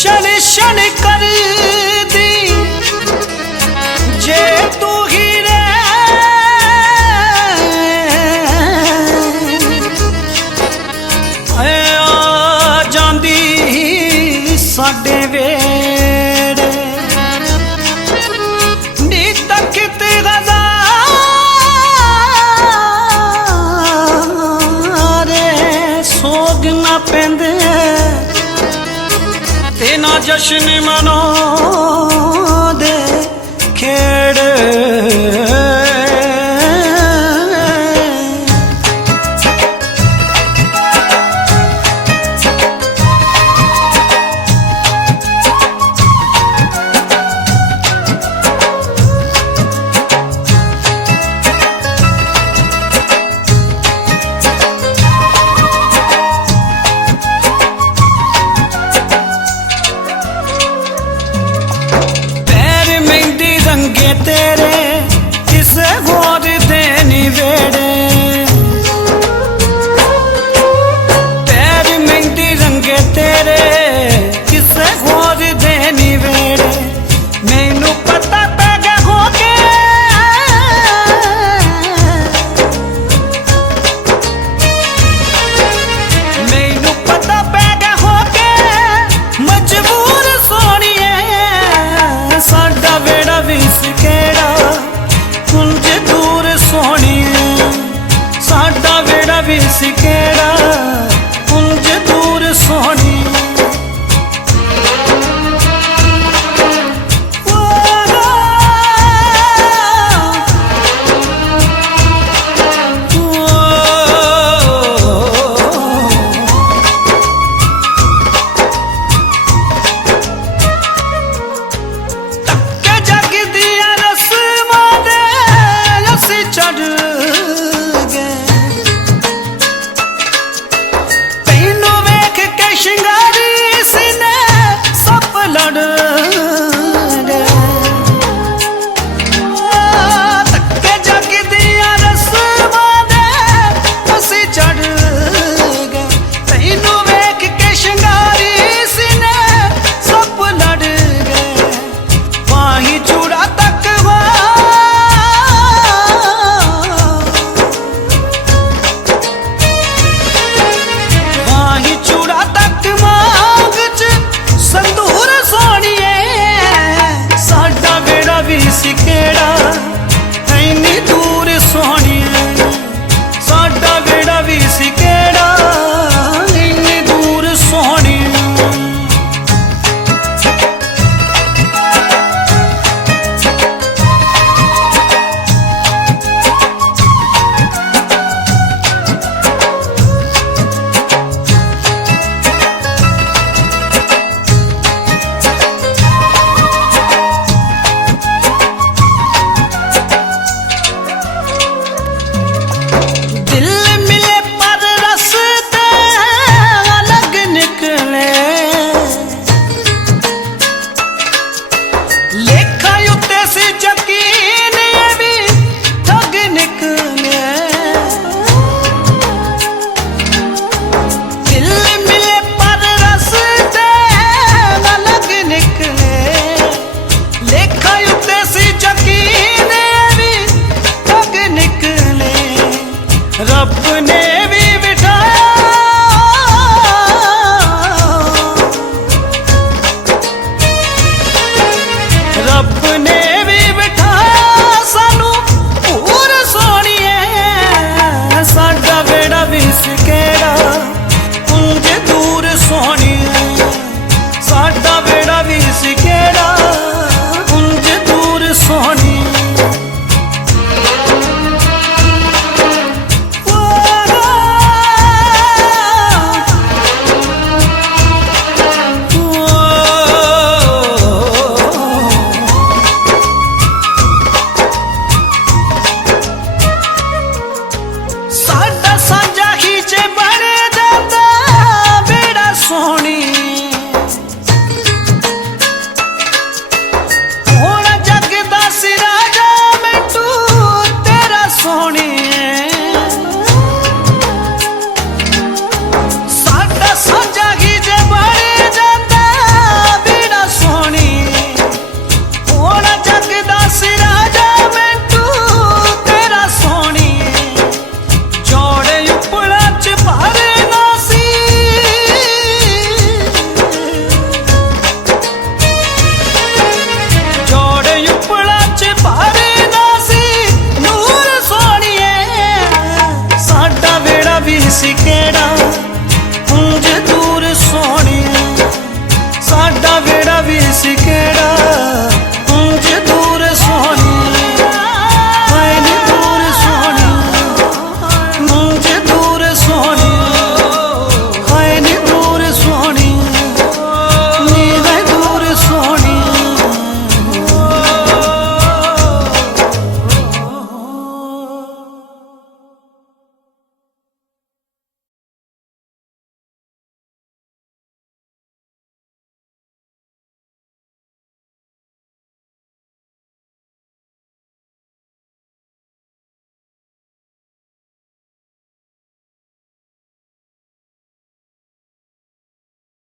ਛਣ ਛਣ ਕਰਦੀ ਜੇ ਤੂੰ ਹੀ ਰਹਿ ਏ ਆ ਜਾਂਦੀ ਸਾਡੇ ਵੇ जश्न मनो दे खेड़ अपने